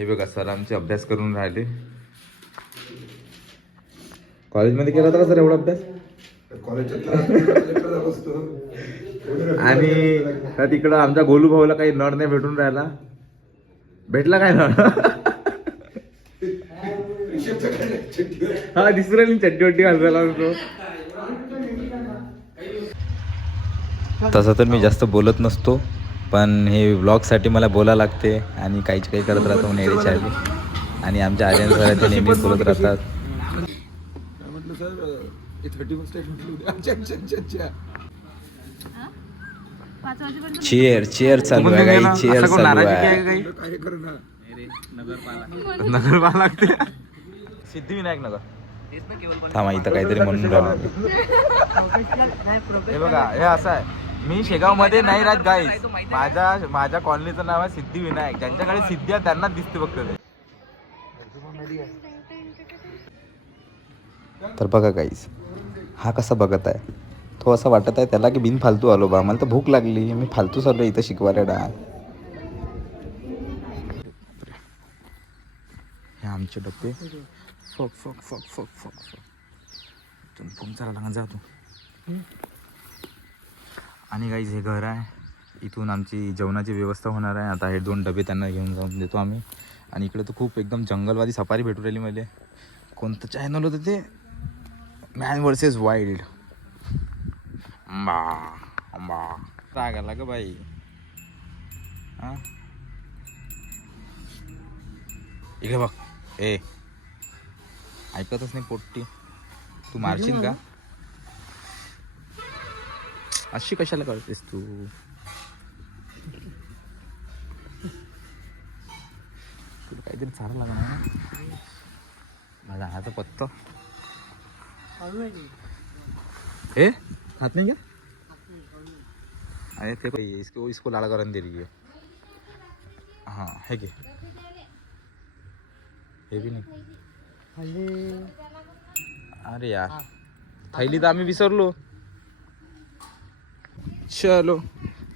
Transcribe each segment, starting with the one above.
हे बघा सर आमचे अभ्यास करून राहिले. कॉलेजमध्ये केला होता का सर एवढा अभ्यास? आणि तिकडं आमच्या गोलू भाऊला काही नळ नाही भेटून राहिला. भेटला काय नळ? हा दिसू चड्डी वड्डी घालवायला होतो. तसं तर मी जास्त बोलत नसतो, पण हे व्लॉगसाठी मला बोलायला लागते आणि काहीच काही करत राहतो नेडे चाली. आणि आमच्या आर्यन सर ते नेहमीच बोलत राहतात. म्हटलं सर 31st चेअर चेअर चालू आहे काही, चेअर चालू आहे. नगर लागते सिद्धिविनायक नगर. थांबा इथं काहीतरी म्हणून राहिलो. हे बघा हे असं आहे, मी शेगाव मध्ये नाही राहत गाईस. माझ्या कॉलनीचं नाव आहे सिद्धिविनायक. ज्यांच्याकडे सिद्धी आहे त्यांनाच दिसते फक्त ते. तर बघा गाईस, हा कसा बघत आहे. तो असं वाटत आहे त्याला की बिन फालतू आलो बा. मला तर भूक लागली, मी फालतू चाललो इथं शिकवायला डाळ. हे आमचे डब्बे. फक फक फक फक फक फक फोन चालला जातो. आणि गाईज हे घर आहे. इथून आमची जेवणाची व्यवस्था होणार आहे. आता हे 2 डबे त्यांना घेऊन जाऊन देतो आम्ही. आणि इकडे तर खूप एकदम जंगलवादी सफारी भेटू राहिली मला. कोणतं चॅनल होतं ते, मॅन वर्सेस वाईल्ड. राग आला ग बाई. हा इकडे बघ. ए ऐकतच नाही पोट्टी. तू मारशील का? अशी कशाला करतेस तू? तुला काहीतरी चारा लागणार. माझा हाचा पत्ता ए हात नाही क्या? अरे ते इसको लाड़ा करन दे रही है. हाँ है क्या? हे भी नाही. अरे यार थैली तर आम्ही विसरलो. चलो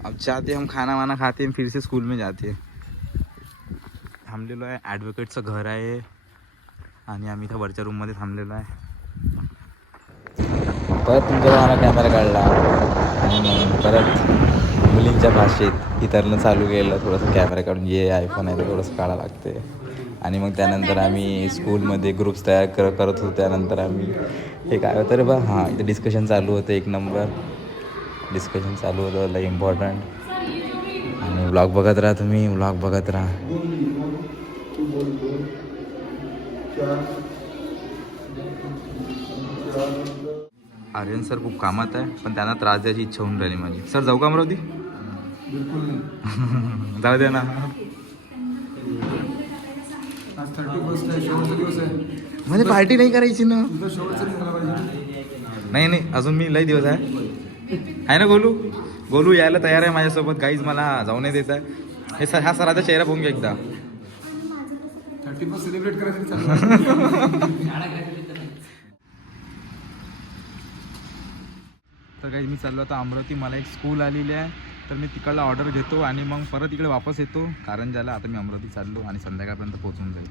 अब जाते हम, खाना वाना खाते हैं, फिर से स्कूल में जाते हैं. थांबलेलो आहे. ॲडव्होकेटचं घर आहे आणि आम्ही इथं वरच्या रूममध्ये थांबलेलो आहे. परत तुमचा वाहना कॅमेरा काढला आणि परत मुलींच्या भाषेत इतरणं चालू केलं. थोडंसं कॅमेरा काढून जे आयफोन आहे ते थोडंसं काढावं लागते. आणि मग त्यानंतर आम्ही स्कूलमध्ये ग्रुप्स तयार करत होतो. त्यानंतर आम्ही हे काय होतं रे बा, हां इथं डिस्कशन चालू होतं. 1 नंबर डिस्कशन चालू होतं, लई इम्पॉर्टंट. आणि व्लॉग बघत राहा तुम्ही, व्लॉग बघत राहा. आर्यन सर खूप कामात आहे, पण त्यांना त्रास द्यायची इच्छा होऊन राहिली माझी. सर जाऊ का अमरावती? जाऊ द्या ना. म्हणजे पार्टी नाही करायची ना? नाही नाही अजून मी लई दिवस आहे ना. गोलू यायला तयार आहे माझ्यासोबत. गाईज मला जाऊ नाही देत आहे. हे सर हा सराचा चेहरा पाहून घ्या एकदा. 31st सेलिब्रेट करायचं. तर काही मी चाललो आता अमरावती. मला एक स्कूल आलेली आहे, तर मी तिकडला ऑर्डर घेतो आणि मग परत इकडे वापस येतो कारंजाला. आता मी अमरावती चाललो आणि संध्याकाळपर्यंत पोहोचून जाईल.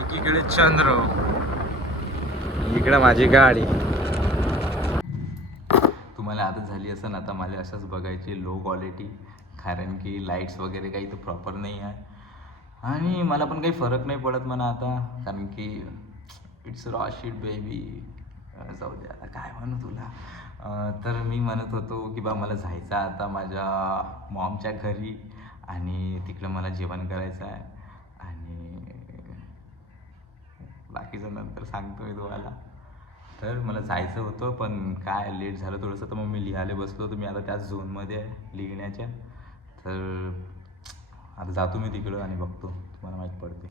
एकीकडे चंद्र, इकडे माझी गाडी. तुम्हाला आदत झाली असेल आता मला अशाच बघायची लो क्वालिटी, कारण की लाईट्स वगैरे काही तर प्रॉपर नाही आहे. आणि मला पण काही फरक नाही पडत म्हणा आता, कारण की इट्स रॉ शीट बेबी. जाऊ दे आता काय म्हणू तुला. तर मी म्हणत होतो की बा मला जायचं आता माझ्या मॉमच्या घरी आणि तिकडं मला जेवण करायचं आहे. आणि बाकीचं नंतर सांगतो मी तुम्हाला. तर मला जायचं होतं, पण काय लेट झालं थोडंसं, तर मग मी लिहायला बसलो. तर मी आता त्याच झोनमध्ये आहे लिहिण्याच्या. तर आता जातो मी तिकडं आणि बघतो, तुम्हाला माहीत पडते.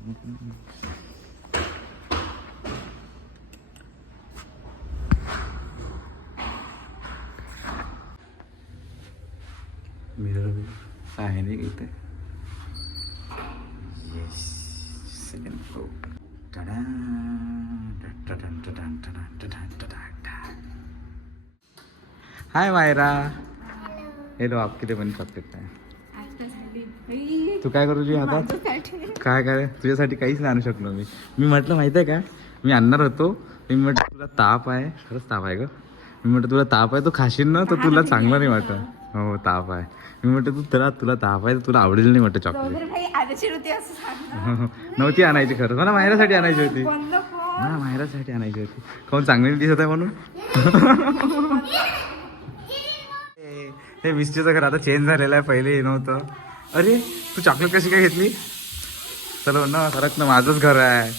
मिरर आहे नाही इथे. Yes second floor. टाडा हाय मायरा. हेलो आप किती पण चॉकलेट काय तू काय करू तुझी हातात काय काय तुझ्यासाठी काहीच नाही आणू शकलो मी म्हटलं माहिती आहे का मी आणणार होतो मी म्हटलं तुला ताप आहे खरंच ताप आहे ग मी म्हटलं तुला ताप आहे तू खाशील ना तर तुला चांगलं नाही वाटत हो ताप आहे मी म्हटलं तुला ताप आहे तर तुला आवडेल नाही म्हटलं चॉकलेट नव्हती आणायची खरं मला मायरासाठी आणायची होती मला मायरासाठी आणायची होती कोण चांगली दिसत आहे म्हणून हे मिस्टीचं घर आता चेंज झालेलं आहे पहिले हे नव्हतं अरे तू चॉकलेट कशी काय घेतली चलो ना फरक ना माझंच घर आहे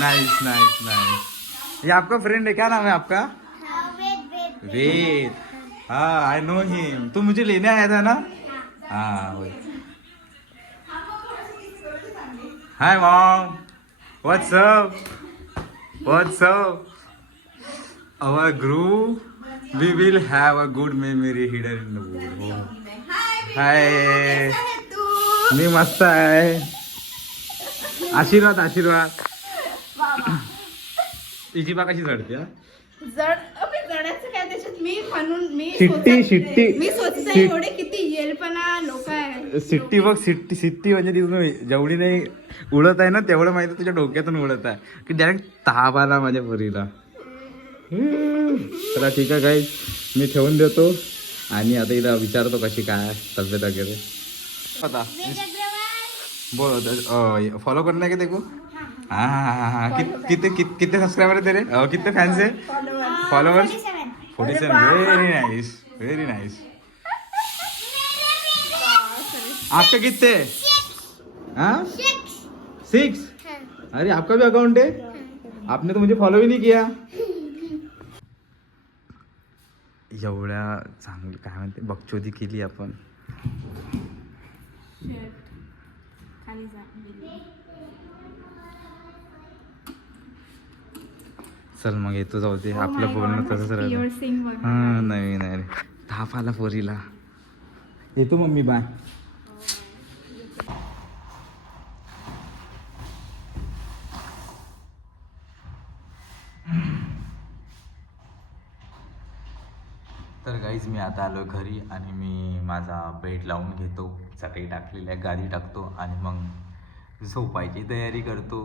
नाइस नाइस नाइस ये आपका फ्रेंड है क्या नाम है आपका वेद हाँ आई नो हिम तू मुझे लेने आया था ना हाँ वही hi mom what's up our group we will have a good memory hidden in the wood हाय मी मस्त आहे आशीर्वाद तिची बा कशी चढते जडायचं काय त्याच्यात मी म्हणून शिट्टी मी सोचते एवढे किती येलपणा लोक आहे सिट्टी बघ सिट्टी म्हणजे तिथून जेवढी नाही उडत आहे ना तेवढं माहिती तुझ्या डोक्यातून उडत आहे की डायरेक्ट ताप आला माझ्या पोरीला चला ठीक आहे गाईज मी ठेवून देतो आणि आता इथं विचारतो कशी काय तब्येत वगैरे आता बोल फॉलो करना है क्या देखो हाँ कितने सब्सक्राइबर है तेरे कितने फैंस है फॉलोवर्स 47 वेरी नाइस आपके कितने हाँ 6 अरे आपका भी अकाउंट है आपने तो मुझे फॉलो भी नहीं किया एवढ्या चांगली काय म्हणते बकचोदी केली आपण चल मग येतो जाऊ दे आपलं बोलणं तसंच राहिलं हा नवीन आहे ताप आला पोरीला येतो मम्मी बाय तर गाईज मी आता आलो घरी आणि मी माझा बेड लावून घेतो चटई टाकलेली आहे गादी टाकतो आणि मग झोपायची तयारी करतो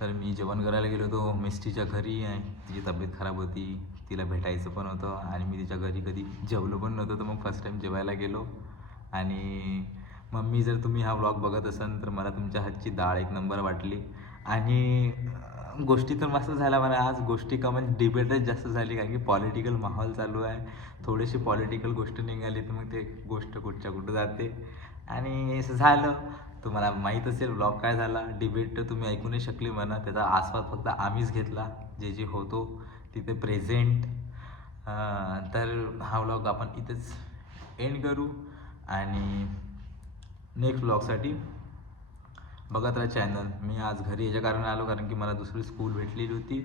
तर मी जेवण करायला गेलो होतो मिस्टीच्या घरी आहे तिची तब्येत खराब होती तिला भेटायचं पण होतं आणि मी तिच्या घरी कधी जेवलो पण नव्हतं तर मग फर्स्ट टाईम जेवायला गेलो आणि मम्मी जर तुम्ही हा व्लॉग बघत असाल तर मला तुमच्या हातची डाळ 1 नंबर वाटली आणि गोष्टी तर मस्त झाल्या मला आज गोष्टी का म्हणजे डिबेटच जास्त झाली कारण की पॉलिटिकल माहोल चालू आहे थोडीशी पॉलिटिकल गोष्ट निघाली तर मग ते गोष्ट कुठं जाते आणि असं झालं तुम्हाला माहीत असेल व्लॉग काय झाला डिबेट तर तुम्ही ऐकू नाही शकली म्हणा त्याचा आस्वाद फक्त आम्हीच घेतला जे होतो तिथे प्रेझेंट तर हा व्लॉग आपण इथेच एंड करू आणि नेक्स्ट व्लॉगसाठी बघत राहा चॅनल मी आज घरी याच्या कारण आलो कारण की मला दुसरी स्कूल भेटलेली होती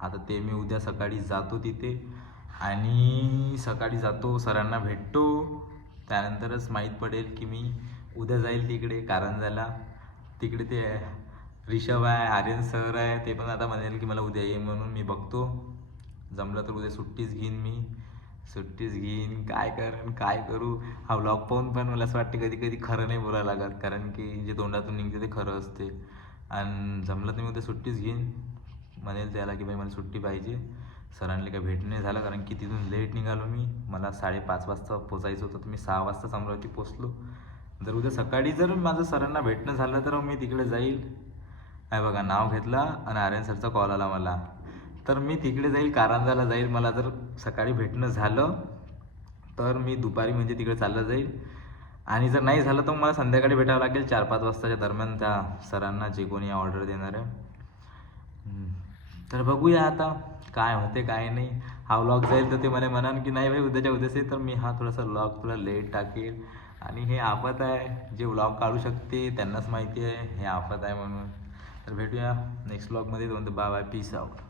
आता ते मी उद्या सकाळी जातो तिथे आणि सकाळी जातो सरांना भेटतो त्यानंतरच माहीत पडेल की मी उद्या जाईल तिकडे कारंजाला तिकडे ते ऋषभ आहे आर्यन सर आहे ते पण आता म्हणेल की मला उद्या ये म्हणून मी बघतो जमलं तर उद्या सुट्टीच घेईन काय करू हा व्लॉग पाहून पण मला असं वाटते कधी खरं नाही बोलायला लागत कारण की जे तोंडातून निघते ते खरं असते आणि जमलं तर मी उद्या सुट्टीच घेईन म्हणेल त्याला की बाई मला सुट्टी पाहिजे सरांनी काही भेट नाही झालं कारण की तिथून लेट निघालो मी मला 5:30 वाजता पोचायचं होतं तर मी 6 वाजताच अमरावती पोचलो जर उद्या सकाळी जर माझं सरांना भेटणं झालं तर मी तिकडे जाईल काय बघा नाव घेतला आणि आर्यन सरचा कॉल आला मला तर मी तिकडे जाईल कारंजाला जाईल मला जर सकाळी भेटणं झालं तर मी दुपारी म्हणजे तिकडे चाललं जाईल आणि जर नाही झालं तर मला संध्याकाळी भेटावं लागेल 4-5 वाजताच्या दरम्यान त्या सरांना जे कोणी ऑर्डर देणार आहे तर बघूया आता काय होते काय नाही हा व्लॉग जाईल तर ते मला म्हणाल की नाही भाई उद्याच्या उद्याच आहे तर मी हा थोडासा व्लॉग तुला लेट टाकेल आणि हे आफत आहे जे व्लॉग काढू शकते त्यांनाच माहिती आहे हे आफत आहे म्हणून तर भेटूया नेक्स्ट व्लॉगमध्ये बाय बाय पीस आउट